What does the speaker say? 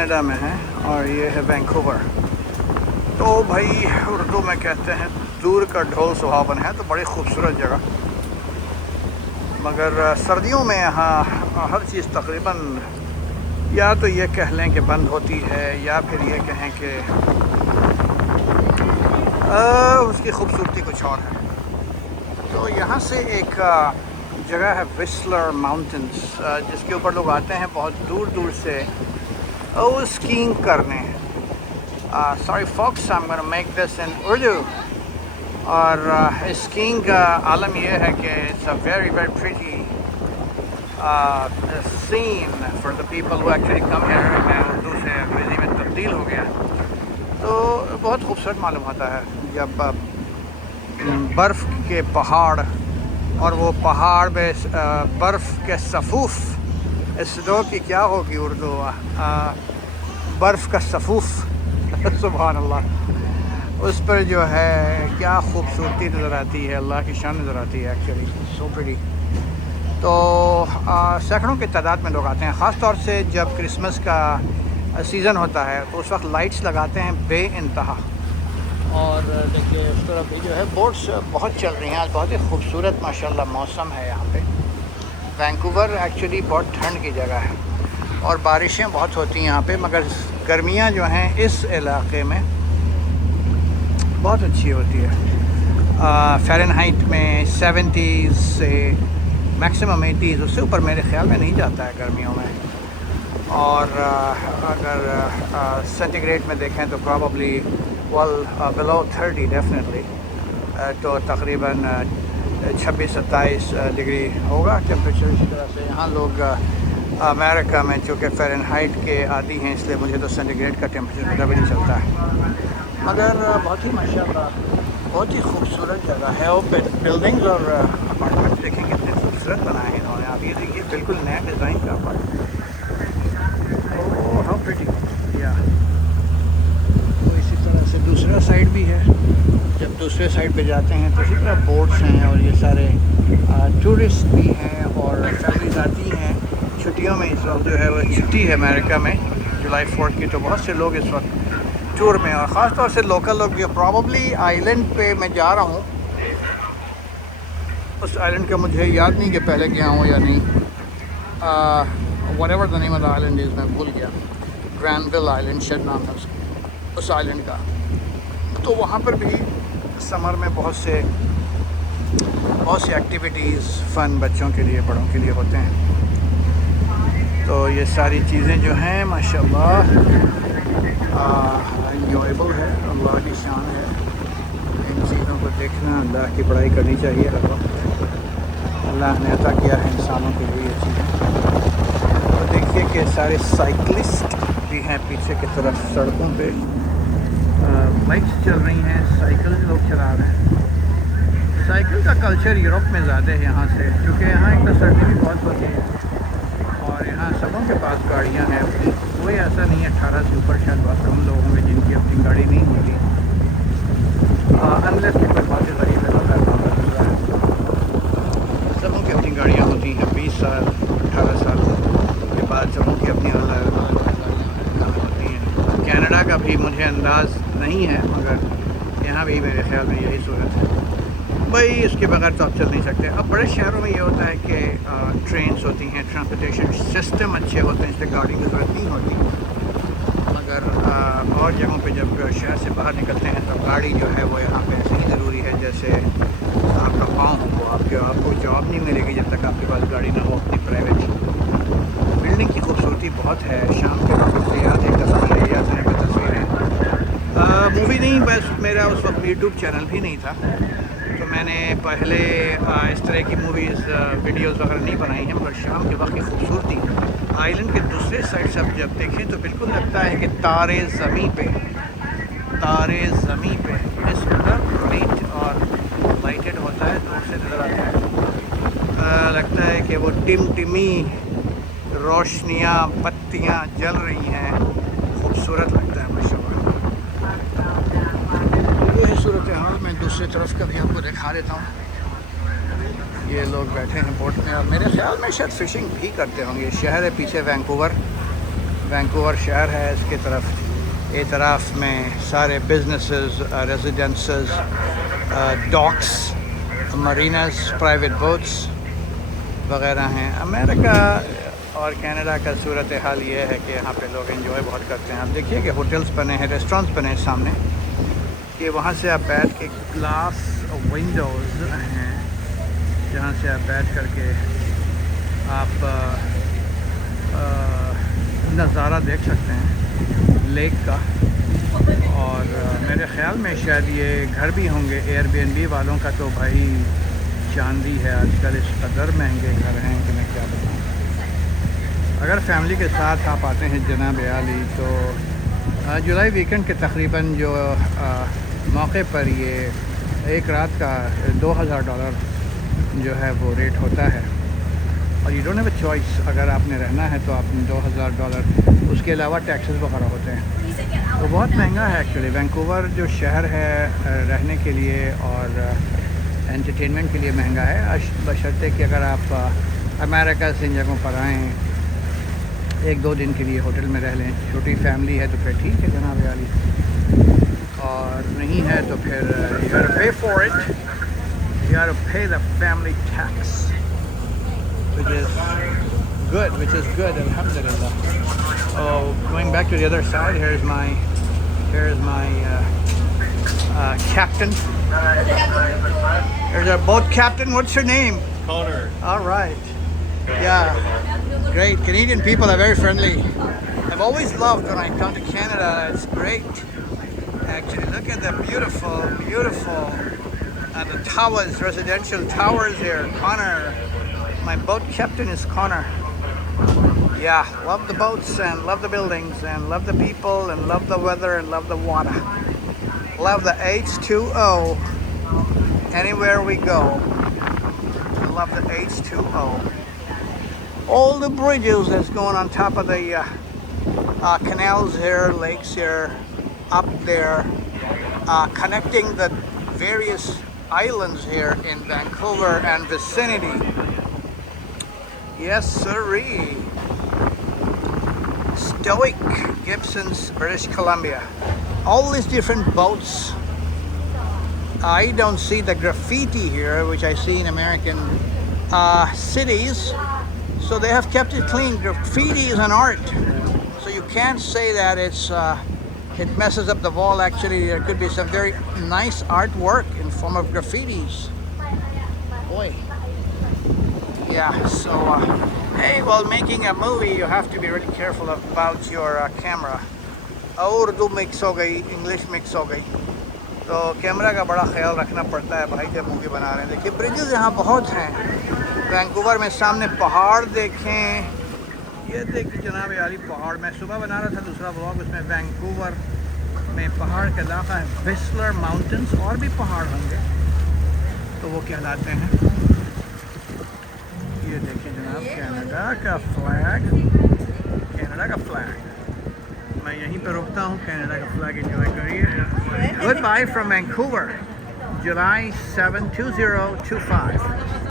Canada में हैं और ये है वैंकूवर। तो भाई उर्दू में कहते हैं दूर का ढोल सुहावन है, तो बड़ी खूबसूरत जगह। मगर सर्दियों में यहाँ हर चीज़ तकरीबन या तो ये कह लें कि बंद होती है या फिर ये कहें कि उसकी खूबसूरती कुछ और है। तो यहाँ से एक जगह है विस्लर माउंटेन्स, जिसके ऊपर लोग आते हैं बहुत दूर दूर से स्कीइंग करने। Sorry folks, I am gonna make this in Urdu. और स्कीइंग का आलम यह है कि it's a very very pretty scene for the people who actually come here. मैं उर्दू से अंग्रेज़ी में तब्दील हो गया, तो बहुत खूबसूरत मालूम होता है जब बर्फ़ के पहाड़ और वो पहाड़ में बर्फ़ के सफ़ूफ़, स्नो की क्या होगी उर्दू, बर्फ़ का सफ़ूफ़ सुभान अल्लाह, उस पर जो है क्या खूबसूरती नज़र आती है, अल्लाह की शान नज़र आती है एक्चुअली, सो प्रिटी। तो सैकड़ों की तादाद में लोग आते हैं, ख़ास तौर से जब क्रिसमस का सीज़न होता है तो उस वक्त लाइट्स लगाते हैं बे इंतहा। और देखिए उस तरफ भी जो है बोट्स बहुत चल रही हैं। आज बहुत ही खूबसूरत माशाल्लाह मौसम है यहाँ पे। वैंकूवर एक्चुअली बहुत ठंड की जगह है और बारिशें बहुत होती हैं यहाँ पे, मगर गर्मियाँ जो हैं इस इलाके में बहुत अच्छी होती है। फ़ारेनहाइट में 70s से मैक्सिमम 80s, उससे ऊपर मेरे ख़्याल में नहीं जाता है गर्मियों में। और अगर सेंटीग्रेड में देखें तो प्रॉबली बिलो 30 डेफिनेटली, तो तकरीबन 26-27 डिग्री होगा टेम्परेचर। इसी तरह से यहाँ लोग अमेरिका में चूँकि फ़ारेनहाइट के आदी हैं, इसलिए मुझे तो सेंटीग्रेड का टेम्परेचर पता भी नहीं चलता है। मगर बहुत ही माशाल्लाह बहुत ही खूबसूरत जगह है। और बिल्डिंग्स और अपार्टमेंट्स देखें कितने खूबसूरत बनाए हैं इन्होंने। आप ये देखिए बिल्कुल नया डिज़ाइन का अपार्टमेंट, ओह हाउ प्रिटी या। तो इसी तरह से दूसरा साइड भी है। जब दूसरे साइड पे जाते हैं तो इसी तरह बोट्स हैं और ये सारे टूरिस्ट भी हैं और फैमिलीज आती हैं छुट्टियों में। इस वक्त जो है वो छुट्टी है अमेरिका में जुलाई 4 की, तो बहुत से लोग इस वक्त टूर में, और ख़ास तौर से लोकल लोग जो प्रॉबली आइलैंड पे मैं जा रहा हूँ, उस आइलैंड का मुझे याद नहीं कि पहले गया हूँ या नहीं, whatever the name of the island is, मैं भूल गया, ग्रैनविल आइलैंड शायद नाम है उस आइलैंड का। तो वहाँ पर भी समर में बहुत से एक्टिविटीज़ फ़न बच्चों के लिए बड़ों के लिए होते हैं। तो ये सारी चीज़ें जो हैं माशाल्लाह इंजॉयबल है, अल्लाह की शान है। इन चीज़ों को देखना, अल्लाह की बड़ाई करनी चाहिए। अल्लाह ने अता किया है इंसानों के लिए ये चीज़ें। तो देखिए कि सारे साइकिलिस्ट भी हैं पीछे की तरफ, सड़कों पे बाइक्स चल रही हैं, साइकिल लोग चला रहे हैं। साइकिल का कल्चर यूरोप में ज़्यादा है यहाँ से, क्योंकि यहाँ एक तो सर्दी भी बहुत होती है और यहाँ सबों के पास गाड़ियाँ हैं अपनी। कोई ऐसा नहीं है 18 से ऊपर शायद बहुत कम लोग होंगे जिनकी अपनी गाड़ी नहीं होती, अनलेस की कोई बात गरीब है सबों की अपनी गाड़ियाँ होती हैं। 20 साल 18 साल के बाद सबों की अपनी अलग गाड़ियाँ होती हैं। कनाडा का भी मुझे अंदाज़ नहीं है, मगर यहाँ भी मेरे ख्याल में यही सूरत है भाई। इसके बगैर तो आप चल नहीं सकते। अब बड़े शहरों में ये होता है कि ट्रेन्स होती हैं, ट्रांसपोर्टेशन सिस्टम अच्छे होते हैं, इसलिए गाड़ी की ज़रूरत नहीं होती। मगर और जगहों पे जब शहर से बाहर निकलते हैं तो गाड़ी जो है वो यहाँ पे ऐसे ही ज़रूरी है जैसे आपका पाँव हो। आपको जॉब नहीं मिलेगी जब तक आपके पास गाड़ी ना हो अपनी प्राइवेट। बिल्डिंग की खूबसूरती बहुत है। शाम के वक्त याद एक दफ़ा मेरे याद है तस्वीरें, मूवी नहीं, बस मेरा उस वक्त यूट्यूब चैनल भी नहीं था, तो मैंने पहले इस तरह की मूवीज़ वीडियोस वगैरह नहीं बनाई हैं। मगर शाम के वक्त की खूबसूरती आइलैंड के दूसरे साइड से आप जब देखें तो बिल्कुल लगता है कि तारे ज़मीं पे इस कदर ब्राइट और लाइटेड होता है, दूर से नज़र आता है। लगता है कि वो टिमटिमी रोशनियाँ, बत्तियाँ जल रही हैं, खूबसूरत लगता है माशाल्लाह। ये है सूरत हाल। मैं दूसरी तरफ का भी आपको दिखा देता हूँ। ये लोग बैठे हैं बोट में और मेरे ख्याल में शायद फ़िशिंग भी करते होंगे। शहर है पीछे वैंकूवर, वैंकूवर शहर है, इसके तरफ एतराफ़ में सारे businesses, residences, docks, marinas, private boats वगैरह हैं। अमेरिका और कनाडा का सूरत हाल ये है कि यहाँ पे लोग एंजॉय बहुत करते हैं। आप देखिए कि होटल्स बने हैं, रेस्टोरेंट्स बने हैं सामने, कि वहाँ से आप बैठ के ग्लास विंडोज़ हैं जहाँ से आप बैठ करके आप नज़ारा देख सकते हैं लेक का। और मेरे ख़्याल में शायद ये घर भी होंगे एयरबीएनबी वालों का, तो भाई चांदी है आजकल, इस कदर महंगे घर हैं कि मैं क्या बताऊँ। अगर फैमिली के साथ आप आते हैं जनाब आली, तो जुलाई वीकेंड के तकरीबन जो मौके पर ये एक रात का $2000 जो है वो रेट होता है। और you don't have a choice, अगर आपने रहना है तो आप $2000, उसके अलावा टैक्सेस वगैरह होते हैं, तो बहुत महंगा है एक्चुअली। वैंकूवर जो शहर है रहने के लिए और एंटरटेनमेंट के लिए महंगा है, बशर्ते कि अगर आप अमेरिका से इन जगहों पर आएँ, 1-2 दिन के लिए होटल में रह लें, छोटी फैमिली है तो फिर ठीक है जनाब आली, और नहीं है तो फिर you gotta pay for it, you gotta pay the family tax, which is good, alhamdulillah. Oh, going back to the other side, here's my captain. There's our boat captain. What's your name? Connor. All right. Yeah, great. Canadian people are very friendly. I've always loved when I come to Canada. It's great. Actually, look at the beautiful the towers, residential towers here. Connor, my boat captain is Connor. Yeah, love the boats and love the buildings and love the people and love the weather and love the water. Love the H2O anywhere we go. Love the H2O. All the bridges that's going on top of the canals here, lakes here, up there, connecting the various islands here in Vancouver and vicinity. Yes, sirree. Stoic, Gibsons, British Columbia. All these different boats. I don't see the graffiti here, which I see in American cities. So they have kept it clean. Graffiti is an art. So you can't say that it messes up the wall. Actually, there could be some very nice artwork in form of graffitis. Boy. Yeah, so hey, while making a movie, you have to be really careful about your camera. Urdu mix हो गई, English mix हो गई, तो camera का बड़ा ख्याल रखना पड़ता है भाई जब मूवी बना रहे हैं। देखिए ब्रिजेस यहाँ बहुत हैं वैंकूवर में। सामने पहाड़ देखें, ये देखिए जनाब यारी पहाड़। मैं सुबह बना रहा था दूसरा व्लॉग, उसमें वैंकूवर में पहाड़ का इलाका है, व्हिस्लर माउंटेन्स, और भी पहाड़ होंगे तो वो कहलाते हैं। ये देखिए जनाब कनाडा का फ्लैग, कनाडा का फ्लैग। मैं यहीं पर रुकता हूँ, कनाडा का फ्लैग एंजॉय करिए। Good bye from Vancouver, July 7, 2025।